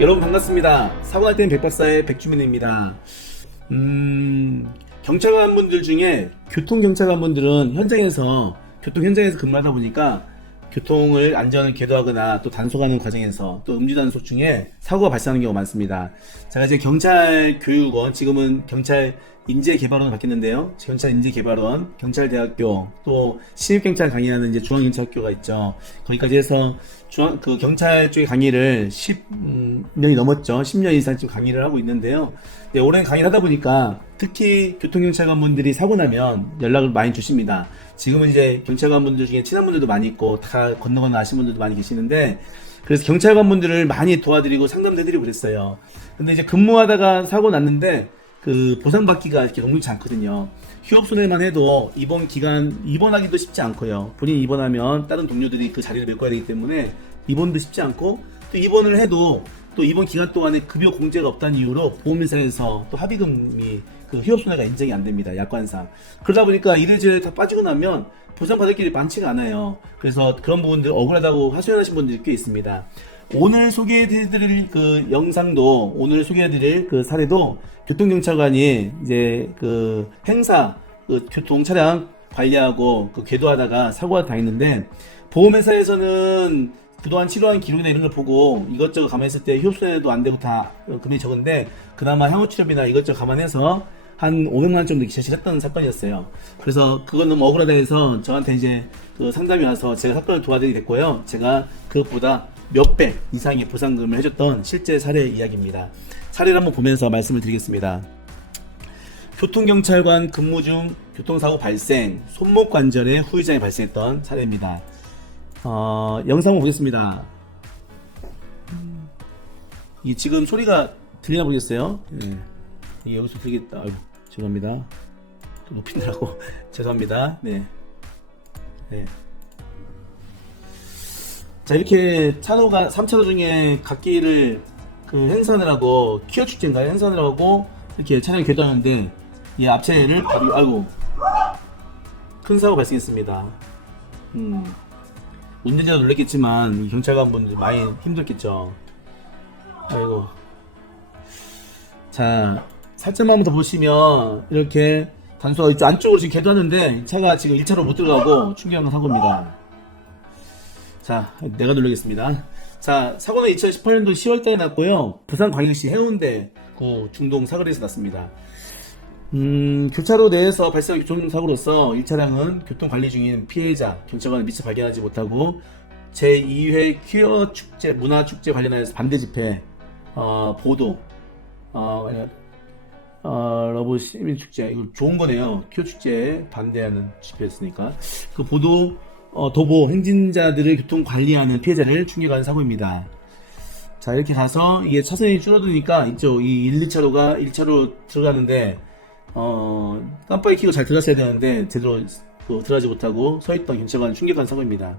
여러분 반갑습니다. 사고 날 때는 백박사의 백주민입니다. 경찰관분들 중에 교통경찰관분들은 교통 현장에서 근무하다 보니까 교통을 안전을 계도하거나 또 단속하는 과정에서 또 음주 단속 중에 사고가 발생하는 경우가 많습니다. 제가 이제 경찰교육원, 지금은 경찰 인재개발원으로 바뀌었는데요. 경찰 인재개발원, 경찰대학교, 또 신입경찰 강의하는 이제 중앙경찰학교가 있죠. 거기까지 해서 경찰 쪽의 강의를 10년이 넘었죠. 10년 이상 지금 강의를 하고 있는데요. 네, 오랜 강의를 하다 보니까 특히 교통경찰관분들이 사고 나면 연락을 많이 주십니다. 지금은 이제 경찰관분들 중에 친한 분들도 많이 있고 다 건너건너 아시는 분들도 많이 계시는데, 그래서 경찰관분들을 많이 도와드리고 상담도 해드리고 그랬어요. 근데 이제 근무하다가 사고 났는데 그 보상받기가 이렇게 녹록지 않거든요. 휴업손해만 해도 입원하기도 쉽지 않고요. 본인이 입원하면 다른 동료들이 그 자리를 메꿔야 되기 때문에 입원도 쉽지 않고, 또 입원을 해도 또 입원 기간 동안에 급여 공제가 없다는 이유로 보험회사에서 또 합의금이 그 휴업손해가 인정이 안 됩니다. 약관상. 그러다 보니까 이래저래 다 빠지고 나면 보상받을 길이 많지가 않아요. 그래서 그런 부분들 억울하다고 하소연하신 분들이 꽤 있습니다. 오늘 소개해드릴 그 영상도, 오늘 소개해드릴 그 사례도 교통경찰관이 이제 그 행사, 그 교통 차량 관리하고 그 궤도하다가 사고가 당했는데, 보험회사에서는 그동안 치료한 기록이나 이런 걸 보고 이것저것 감안했을 때 휴업손해도 안 되고 다 금액이 적은데, 그나마 향후치료비나 이것저것 감안해서 한 500만원 정도 제시를 했던 사건이었어요. 그래서 그건 너무 억울하다 해서 저한테 이제 그 상담이 와서 제가 사건을 도와드리게 됐고요. 제가 그것보다 몇 배 이상의 보상금을 해줬던 실제 사례 이야기입니다. 사례를 한번 보면서 말씀을 드리겠습니다. 교통경찰관 근무 중 교통사고 발생, 손목 관절에 후유장이 발생했던 사례입니다. 영상 한번 보겠습니다. 이 지금 소리가 들리나 보겠어요? 네. 이게 여기서 들리겠다. 아이고, 죄송합니다. 또 높이느라고 죄송합니다. 네. 네. 자, 이렇게 차로가 3차로 중에 갓길을 그 행선을 퀴어 축제인가요? 행선을 하고 이렇게 차량이 궤도하는데 이 앞차를 아이고, 큰 사고 발생했습니다. 운전자가 놀랬겠지만 경찰관분들 많이 힘들겠죠. 아이고. 자, 살짝만 한번 더 보시면 이렇게 단수가 이쪽 안쪽으로 지금 궤도하는데 차가 지금 1차로 못 들어가고 충격한 사고입니다. 자, 내가 누르겠습니다. 자, 사고는 2018년도 10월달에 났고요. 부산광역시 해운대구 중동 사거리에서 났습니다. 교차로 내에서 발생한 교통사고로서 이 차량은 교통관리 중인 피해자, 경찰관을 미처 발견하지 못하고 제2회 퀴어 축제, 문화축제 관련해서 반대 집회, 보도, 러브 시민 축제, 이거 좋은 거네요. 퀴어 축제에 반대하는 집회였으니까. 그 보도, 도보 행진자들을 교통 관리하는 피해자를 충격하는 사고입니다. 자, 이렇게 가서 이게 차선이 줄어드니까 이쪽 이 1, 2차로가 1차로 들어가는데 깜빡이 켜고 잘 들어갔어야 되는데 제대로 들어가지 못하고 서있던 경찰관을 충격한 사고입니다.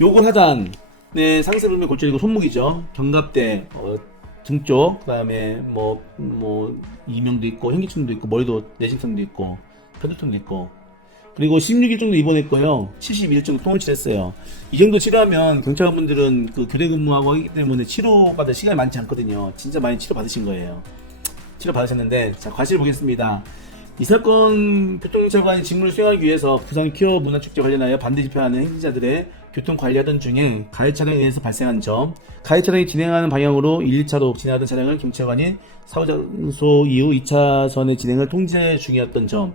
요건 하단, 네, 상세 불면 골절이고 손목이죠. 견갑대, 등쪽, 그 다음에 이명도 있고 현기증도 있고 머리도 내진탕도 있고 편두통도 있고, 그리고 16일 정도 입원했고요. 72일 정도 통을 치렀어요. 이 정도 치료하면 경찰관분들은 그 교대 근무하고 하기 때문에 치료받을 시간이 많지 않거든요. 진짜 많이 치료받으신 거예요. 치료받으셨는데, 자, 과실 보겠습니다. 이 사건 교통경찰관이 직무를 수행하기 위해서 부산 퀴어 문화축제 관련하여 반대 집회하는 행진자들의 교통 관리하던 중에 가해 차량에 의해서 발생한 점, 가해 차량이 진행하는 방향으로 1, 2차로 진행하던 차량을 경찰관이 사고 장소 이후 2차선의 진행을 통제 중이었던 점,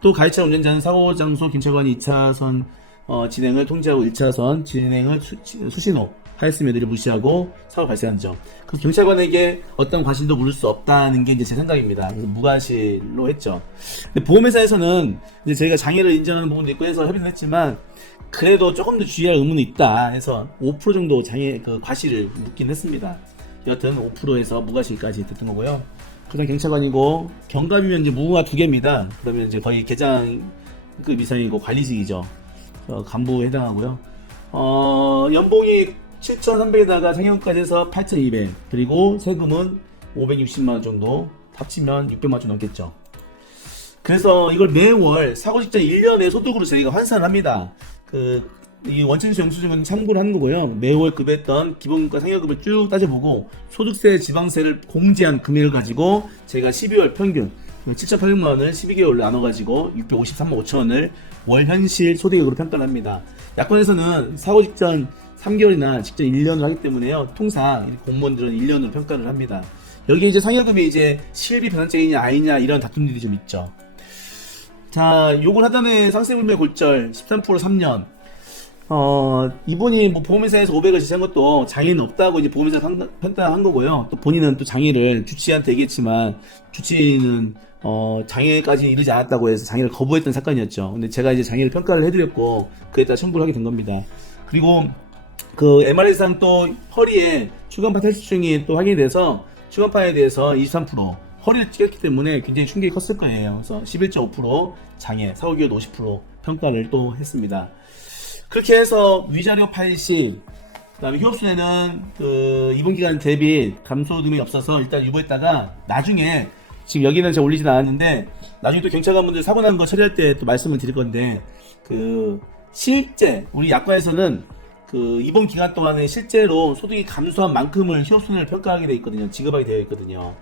또 가해 차량 운전자는 사고 장소 경찰관이 2차선 진행을 통제하고 1차선 진행을 수신호 하였음에도 무시하고 사고 발생한 점. 그 경찰관에게 어떤 과실도 물을 수 없다는 게 이제 제 생각입니다. 그래서 무과실로 했죠. 근데 보험회사에서는 이제 저희가 장애를 인정하는 부분도 있고 해서 협의를 했지만, 그래도 조금 더 주의할 의무는 있다 해서 5% 정도 장애 그 과실을 묻긴 했습니다. 여튼 5%에서 무과실까지 됐던 거고요. 그다음 경찰관이고, 경감이면 이제 무궁화 2개입니다. 그러면 이제 거의 계장급 이상이고 관리직이죠. 간부에 해당하고요. 연봉이 7,300에다가 상여금까지 해서 8,200, 그리고 세금은 560만원 정도, 합치면 600만원 정도 넘겠죠. 그래서 이걸 매월 사고 직전 1년의 소득으로 저희가 환산을 합니다. 이 원천시 영수증은 참고를 하는 거고요. 매월 급여했던 기본급과 상여급을 쭉 따져보고 소득세, 지방세를 공제한 금액을 가지고 제가 12월 평균 7,800만 원을 12개월로 나눠가지고 653만 5천 원을 월 현실 소득액으로 평가를 합니다. 야권에서는 사고 직전 3개월이나 직전 1년을 하기 때문에요. 통상 공무원들은 1년으로 평가를 합니다. 여기에 이제 상여금이 이제 실비 변환적이냐 아니냐 이런 다툼들이 좀 있죠. 자, 요걸 하단에 상세불매 골절 13% 3년. 이분이 뭐 보험회사에서 500을 지시한 것도 장애는 없다고 이제 보험회사가 판단한 거고요. 또 본인은 또 장애를 주치의한테 얘기했지만 주치의는 장애까지 이르지 않았다고 해서 장애를 거부했던 사건이었죠. 근데 제가 이제 장애를 평가를 해드렸고 그에 따라 청구를 하게 된 겁니다. 그리고 그 MRI상 또 허리에 추간파 탈수증이 또 확인이 돼서 추간파에 대해서 23% 허리를 찢겼기 때문에 굉장히 충격이 컸을 거예요. 그래서 11.5% 장애, 사후기여도 50% 평가를 또 했습니다. 그렇게 해서 위자료 80, 그 다음에 휴업손해는 그 이분기간 대비 감소 등이 없어서 일단 유보했다가 나중에 지금 여기는 제가 올리진 않았는데 나중에 또 경찰관분들 사고 난 거 처리할 때 또 말씀을 드릴 건데 그 실제 우리 약관에서는 그 이번 기간 동안에 실제로 소득이 감소한 만큼을 휴업손해를 평가하게 되어 있거든요. 지급하게 되어 있거든요.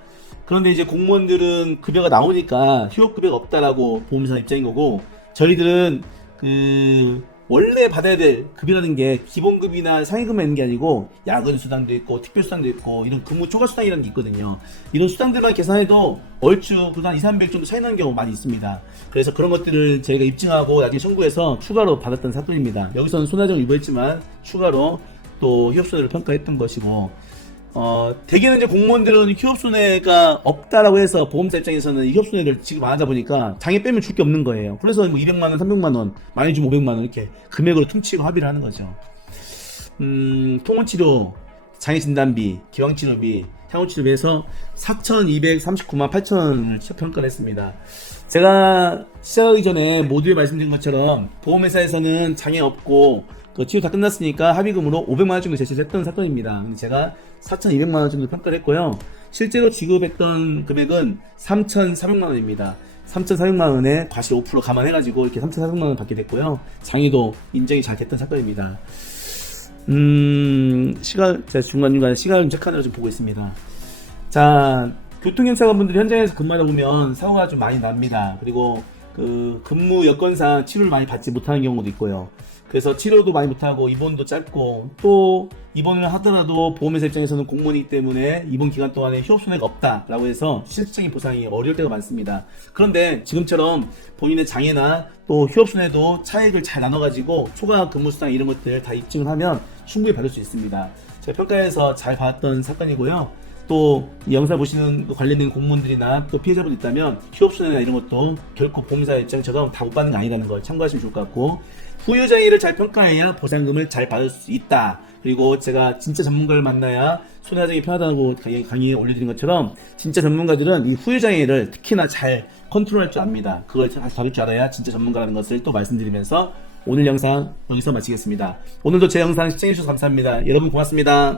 그런데 이제 공무원들은 급여가 나오니까 휴업급여가 없다라고 보험회사 입장인 거고 저희들은 그 원래 받아야 될 급여라는 게 기본급이나 상위급만 있는 게 아니고 야근 수당도 있고 특별 수당도 있고 이런 근무 초과 수당이라는 게 있거든요. 이런 수당들만 계산해도 얼추 한 2, 300 정도 차이 나는 경우가 많이 있습니다. 그래서 그런 것들을 저희가 입증하고 나중에 청구해서 추가로 받았던 사건입니다. 여기서는 손해정을 유보했지만 추가로 또 휴업손해를 평가했던 것이고 대개는 이제 공무원들은 휴업손해가 없다라고 해서 보험사 입장에서는 이 휴업손해를 지금 안 하다 보니까 장애 빼면 줄 게 없는 거예요. 그래서 뭐 200만원, 300만원, 많이 주면 500만원 이렇게 금액으로 퉁치고 합의를 하는 거죠. 통원치료, 장애진단비, 기왕치료비, 향후치료비에서 4,239만 8천원을 평가를 했습니다. 제가 시작하기 전에 모두에 말씀드린 것처럼 보험회사에서는 장애 없고 그 치료 다 끝났으니까 합의금으로 500만원 정도 제시를 했던 사건입니다. 근데 제가 4,200만원 정도 평가를 했고요. 실제로 지급했던 금액은 3,400만원입니다. 3,400만원에 과실 5% 감안해가지고 이렇게 3,400만원 받게 됐고요. 장애도 인정이 잘 됐던 사건입니다. 제가 중간중간에 시간을 좀 체크하느라 좀 보고 있습니다. 자, 교통경찰관분들이 현장에서 근무하다 보면 사고가 좀 많이 납니다. 그리고 그 근무 여건상 치료를 많이 받지 못하는 경우도 있고요. 그래서 치료도 많이 못하고 입원도 짧고 또 입원을 하더라도 보험회사 입장에서는 공무원이기 때문에 입원 기간 동안에 휴업손해가 없다라고 해서 실질적인 보상이 어려울 때가 많습니다. 그런데 지금처럼 본인의 장애나 또 휴업손해도 차액을 잘 나눠가지고 초과 근무수당 이런 것들 다 입증을 하면 충분히 받을 수 있습니다. 제가 평가해서 잘 받았던 사건이고요. 또 이 영상 보시는 관련된 공무원들이나 또 피해자분들 있다면 휴업손해나 이런 것도 결코 보험사 입장처럼 다 못 받는 게 아니라는 걸 참고하시면 좋을 것 같고 후유장애를 잘 평가해야 보상금을 잘 받을 수 있다. 그리고 제가 진짜 전문가를 만나야 손해배상이 편하다고 강의에 올려드린 것처럼 진짜 전문가들은 이 후유장애를 특히나 잘 컨트롤할 줄 압니다. 그걸 잘 다룰 줄 알아야 진짜 전문가라는 것을 또 말씀드리면서 오늘 영상 여기서 마치겠습니다. 오늘도 제 영상 시청해주셔서 감사합니다. 여러분 고맙습니다.